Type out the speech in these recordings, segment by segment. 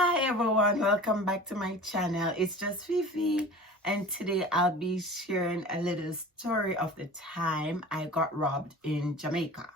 Hi everyone, welcome back to my channel. It's just Fifi, and today I'll be sharing a little story of the time I got robbed in Jamaica.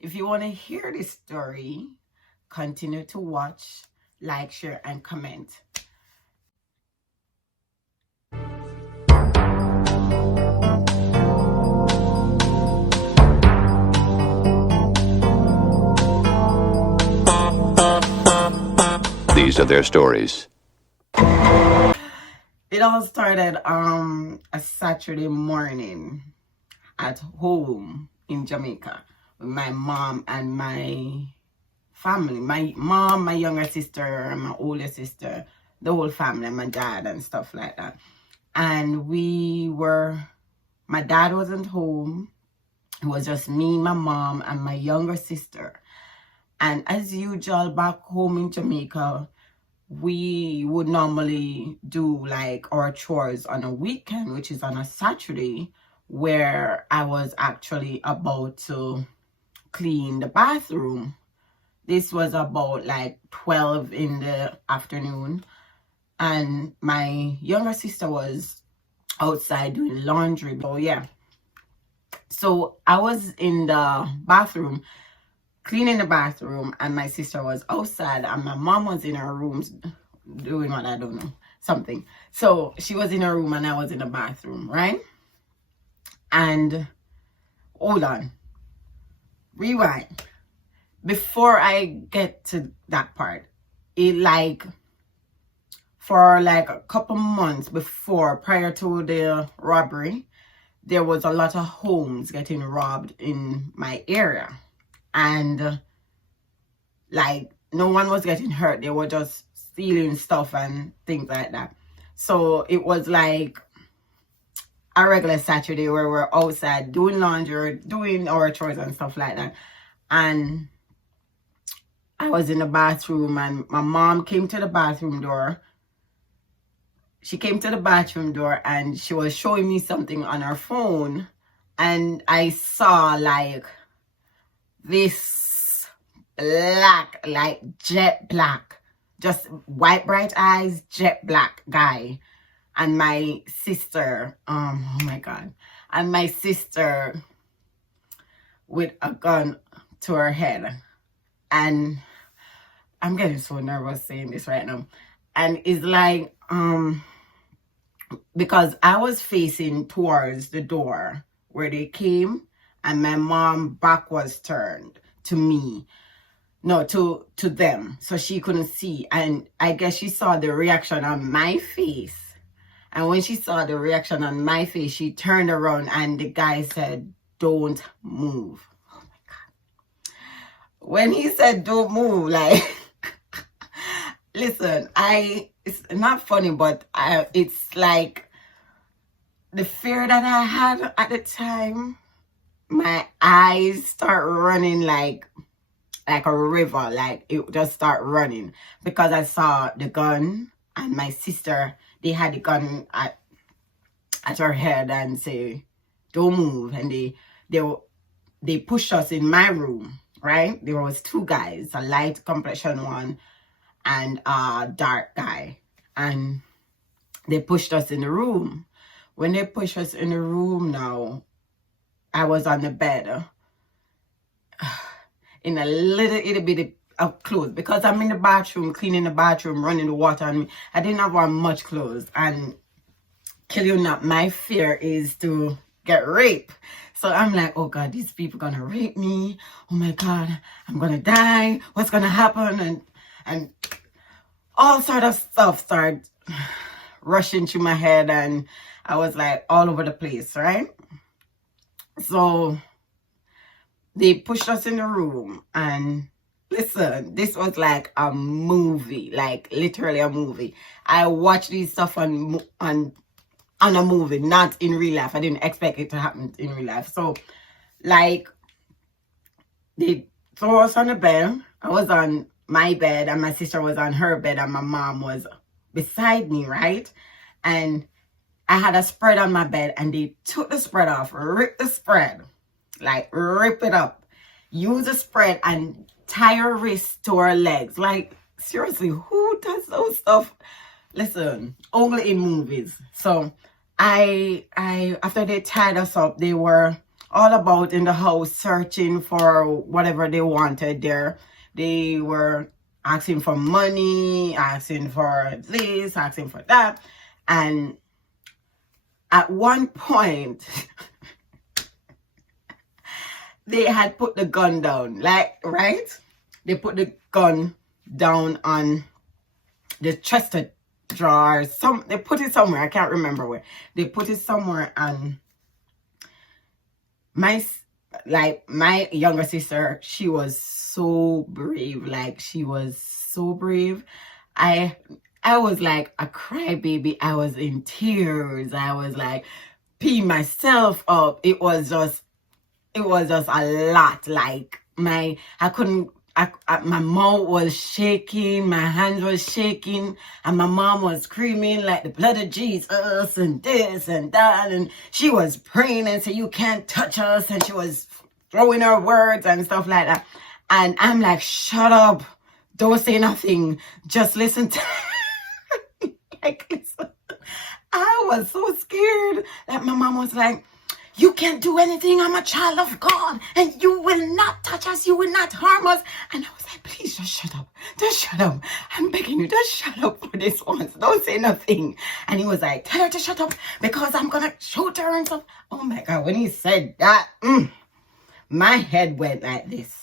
If you want to hear this story, continue to watch, like, share, and comment. These are their stories. It all started a Saturday morning at home in Jamaica with my mom and my family. My mom, my younger sister, and my older sister, the whole family, my dad and stuff like that. And my dad wasn't home. It was just me, my mom, and my younger sister. And as usual, back home in Jamaica, we would normally do like our chores on a weekend, which is on a Saturday, where I was actually about to clean the bathroom. This was about like 12 in the afternoon, and my younger sister was outside doing laundry. So yeah, so I was in the bathroom cleaning the bathroom, and my sister was outside, and my mom was in her room doing what, I don't know, something. So she was in her room and I was in the bathroom, right? And hold on, rewind. Before I get to that part, for like a couple months before, prior to the robbery, there was a lot of homes getting robbed in my area. And like no one was getting hurt. They were just stealing stuff and things like that. So it was like a regular Saturday where we're outside doing laundry, doing our chores and stuff like that. And I was in the bathroom, and my mom came to the bathroom door. She came to the bathroom door and she was showing me something on her phone. And I saw like this black, like jet black, just white bright eyes, jet black guy. And my sister, oh my God, and my sister with a gun to her head. And I'm getting so nervous saying this right now. And it's like, because I was facing towards the door where they came, and my mom back was turned to me, no, to them, so she couldn't see. And I guess she saw the reaction on my face, and when she saw the reaction on my face, she turned around and the guy said, "Don't move." Oh my God. When he said don't move, like listen, it's not funny, but it's like the fear that I had at the time. My eyes start running like a river, like it just start running, because I saw the gun, and my sister, they had the gun at her head and say, "Don't move." And they pushed us in my room, right? There was two guys, a light complexion one and a dark guy, and they pushed us in the room. When they pushed us in the room, now I was on the bed in a little bit of clothes, because I'm in the bathroom, cleaning the bathroom, running the water on me. I didn't have on much clothes, and kill you not, my fear is to get raped. So I'm like, oh God, these people gonna rape me. Oh my God, I'm gonna die. What's gonna happen? And all sort of stuff started rushing through my head, and I was like all over the place, right? So they pushed us in the room, and listen, this was like a movie, like literally a movie. I watched this stuff on a movie, not in real life. I didn't expect it to happen in real life. So like they threw us on the bed. I was on my bed, and my sister was on her bed, and my mom was beside me, right? And I had a spread on my bed, and they took the spread off, ripped the spread, like rip it up, use the spread and tie her wrists to her legs, like seriously, who does those stuff? Listen, only in movies. So I after they tied us up, they were all about in the house searching for whatever they wanted there. They were asking for money, asking for this, asking for that. And at one point, they had put the gun down, like, right? They put the gun down on the chest drawer. They put it somewhere. I can't remember where. They put it somewhere, and my younger sister, she was so brave. Like, she was so brave. I was like a crybaby. I was in tears. I was like peeing myself up. It was just a lot. Like, my mouth was shaking, my hands was shaking, and my mom was screaming like the blood of Jesus and this and that, and she was praying and saying, you can't touch us, and she was throwing her words and stuff like that. And I'm like, shut up, don't say nothing, just listen to like, listen. I was so scared that my mom was like, you can't do anything. I'm a child of God, and you will not touch us. You will not harm us. And I was like, please, just shut up. Just shut up. I'm begging you, just shut up for this once. Don't say nothing. And he was like, tell her to shut up because I'm going to shoot her and stuff. Oh my God, when he said that, my head went like this.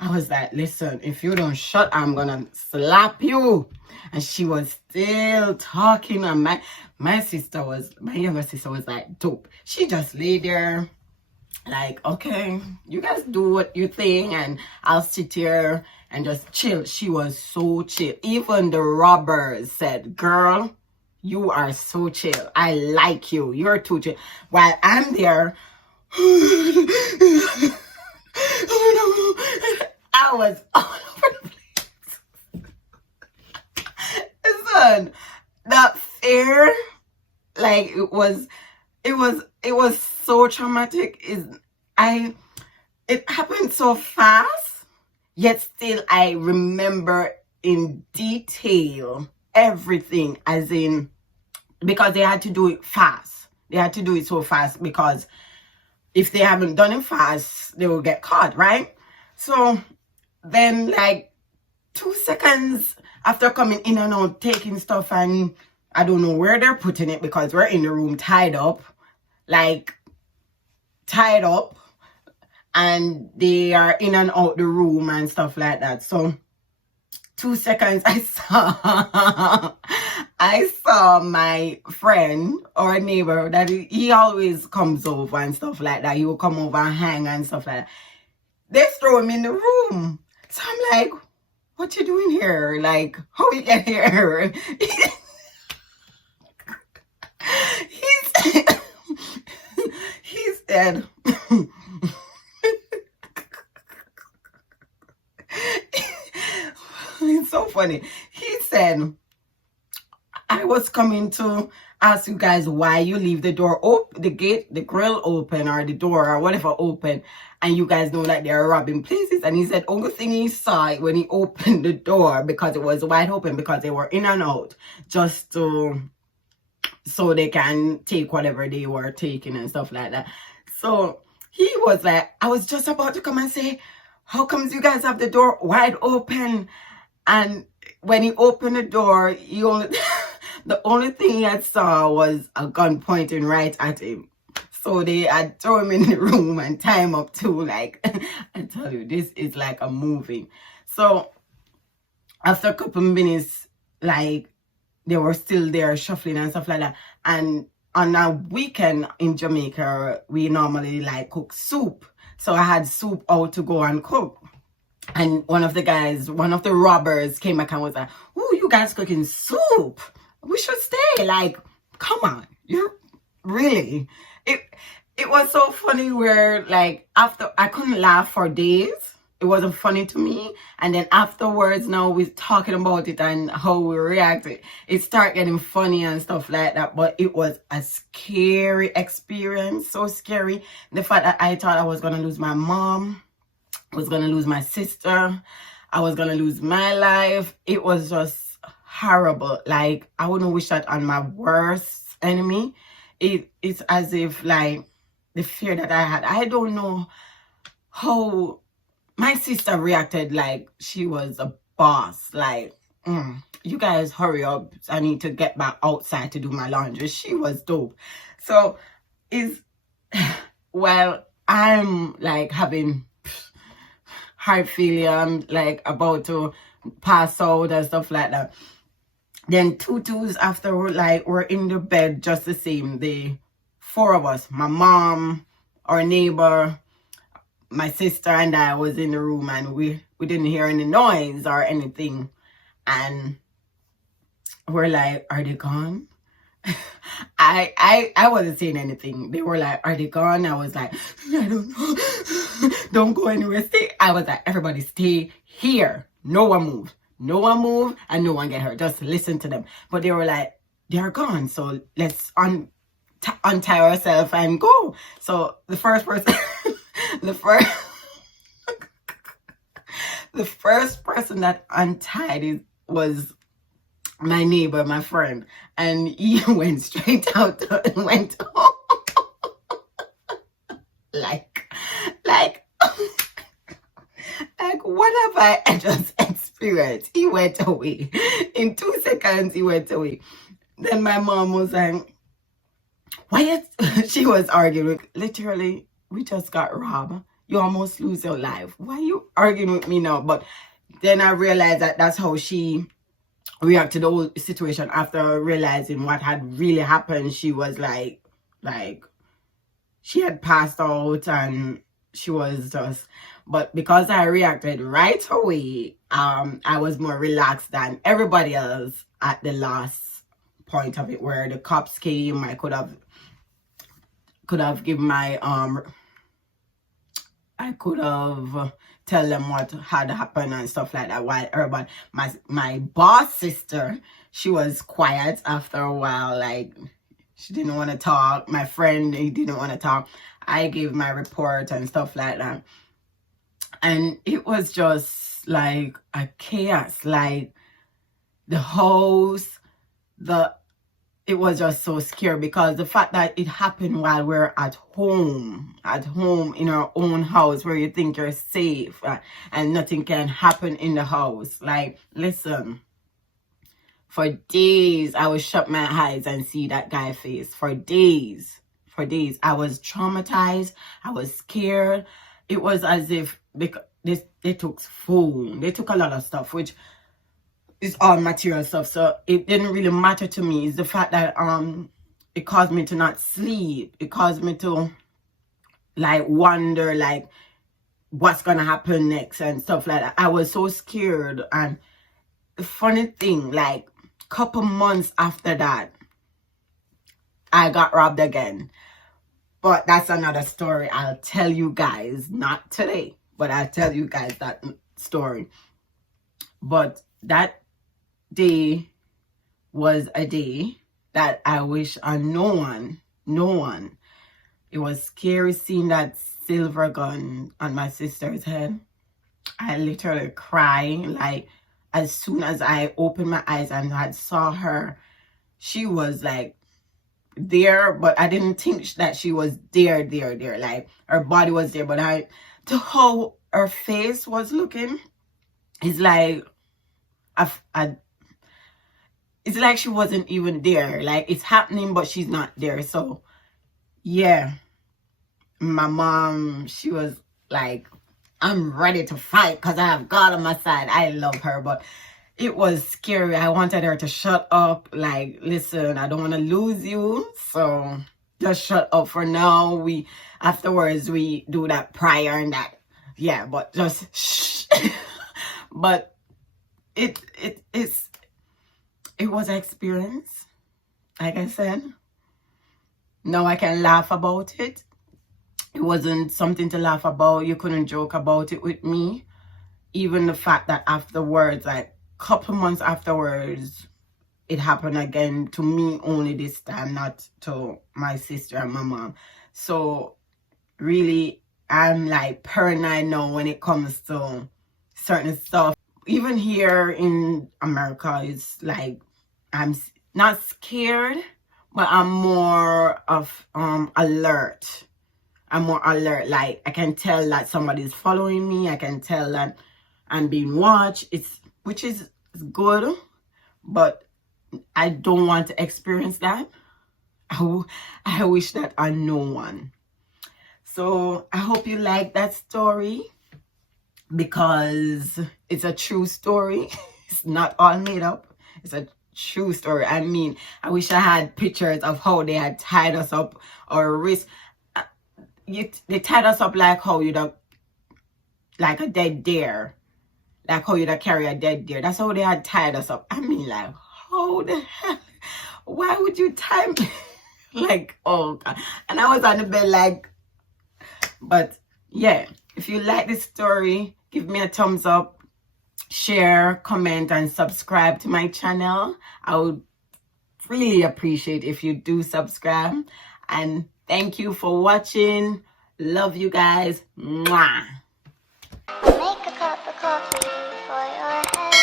I was like, listen, if you don't shut, I'm going to slap you. And she was still talking, and my younger sister was like, dope. She just lay there like, okay, you guys do what you think, and I'll sit here and just chill. She was so chill. Even the robbers said, girl, you are so chill. I like you. You're too chill. While I'm there, I was all over the place. Listen, that fear, like, it was so traumatic. It happened so fast, yet still I remember in detail everything, as in, because they had to do it fast. They had to do it so fast, because if they haven't done it fast, they will get caught, right? So then, like, 2 seconds after coming in and out, taking stuff, and I don't know where they're putting it, because we're in the room tied up, and they are in and out the room and stuff like that. So 2 seconds, I saw my friend or neighbor that he always comes over and stuff like that. He will come over and hang and stuff like that. They throw him in the room. So I'm like, what you doing here? Like, how we get here? He said, it's so funny. He said, I was coming to ask you guys why you leave the door open, the grill open, or the door or whatever open, and you guys know that they're robbing places. And he said only thing he saw when he opened the door, because it was wide open, because they were in and out, just so they can take whatever they were taking and stuff like that. So he was like, I was just about to come and say, how comes you guys have the door wide open? And when he opened the door, the only thing he had saw was a gun pointing right at him. So they had thrown him in the room and tie him up too. Like, I tell you, this is like a movie. So after a couple minutes, like, they were still there shuffling and stuff like that. And on a weekend in Jamaica, we normally like cook soup. So I had soup out to go and cook. And one of the robbers came back and was like, oh, you guys cooking soup? We should stay. Like, come on. You really? It was so funny where, like, after, I couldn't laugh for days. It wasn't funny to me. And then afterwards, now we're talking about it and how we reacted, it started getting funny and stuff like that. But it was a scary experience. So scary. The fact that I thought I was going to lose my mom, was going to lose my sister. I was gonna lose my life. It was just horrible. Like, I wouldn't wish that on my worst enemy. It's as if, like, the fear that I had, I don't know how my sister reacted. Like, she was a boss. Like, you guys hurry up, I need to get back outside to do my laundry. She was dope. So is well, I'm like having heart failure, I'm like about to pass out and stuff like that. Then 2 days after, we're in the bed just the same. The 4 of us, my mom, our neighbor, my sister, and I was in the room, and we didn't hear any noise or anything. And we're like, are they gone? I wasn't saying anything. They were like, are they gone? I was like, I don't know. Don't go anywhere. Stay. I was like, everybody stay here. No one move. No one move and no one get hurt. Just listen to them. But they were like, they're gone. So let's untie ourselves and go. So the first person, the first person that untied it was my neighbor, my friend, and he went straight out and went home. like what have I just experienced? He went away. In 2 seconds, he went away. Then my mom was like, why is she was arguing, literally, we just got robbed. You almost lose your life. Why are you arguing with me now? But then I realized that that's how she react to the whole situation. After realizing what had really happened, she was like she had passed out, and she was just, but because I reacted right away, I was more relaxed than everybody else at the last point of it, where the cops came. I could have given my I could have tell them what had happened and stuff like that. While everybody, my boss sister, she was quiet after a while. Like, she didn't want to talk. My friend, he didn't want to talk. I gave my report and stuff like that. And it was just like a chaos. Like, the house, it was just so scary, because the fact that it happened while we're at home in our own house, where you think you're safe, and nothing can happen in the house. Like, listen, for days I would shut my eyes and see that guy's face. For days I was traumatized. I was scared. It was as if they took phone, they took a lot of stuff, which is all material stuff, so it didn't really matter to me. It's the fact that it caused me to not sleep. It caused me to like wonder, like, what's gonna happen next and stuff like that. I was so scared. And the funny thing, like, couple months after that, I got robbed again. But that's another story I'll tell you guys, not today, but I'll tell you guys that story. But that day was a day that I wish on no one. It was scary seeing that silver gun on my sister's head. I literally cried. Like, as soon as I opened my eyes and had saw her, she was like there, but I didn't think that she was there. Like, her body was there, but to how her face was looking, it's like it's like she wasn't even there. Like, it's happening, but she's not there. So, yeah. My mom, she was like, I'm ready to fight because I have God on my side. I love her, but it was scary. I wanted her to shut up. Like, listen, I don't want to lose you. So, just shut up for now. Afterwards, we do that prayer and that. Yeah, but just shh. But it was an experience, like I said. Now I can laugh about it. It wasn't something to laugh about. You couldn't joke about it with me. Even the fact that afterwards, like couple months afterwards, it happened again to me only this time, not to my sister and my mom. So really, I'm like paranoid now when it comes to certain stuff. even here in America, it's like I'm not scared, but I'm more of alert. I'm more alert. Like I can tell that somebody's following me. I can tell that I'm being watched. Which is good, but I don't want to experience that. I wish that on no one. So I hope you like that story, because it's a true story. It's not all made up. It's a true story. I mean, I wish I had pictures of how they had tied us up or wrist. They tied us up like how you'd have, like a dead deer. Like how you'd have carry a dead deer. That's how they had tied us up. I mean, like, how the hell? Why would you tie me? Like, oh God. And I was on the bed like, but yeah, if you like this story, give me a thumbs up, share, comment, and subscribe to my channel. I would really appreciate if you do subscribe. And thank you for watching. Love you guys. Mwah. Make a cup of coffee for your head.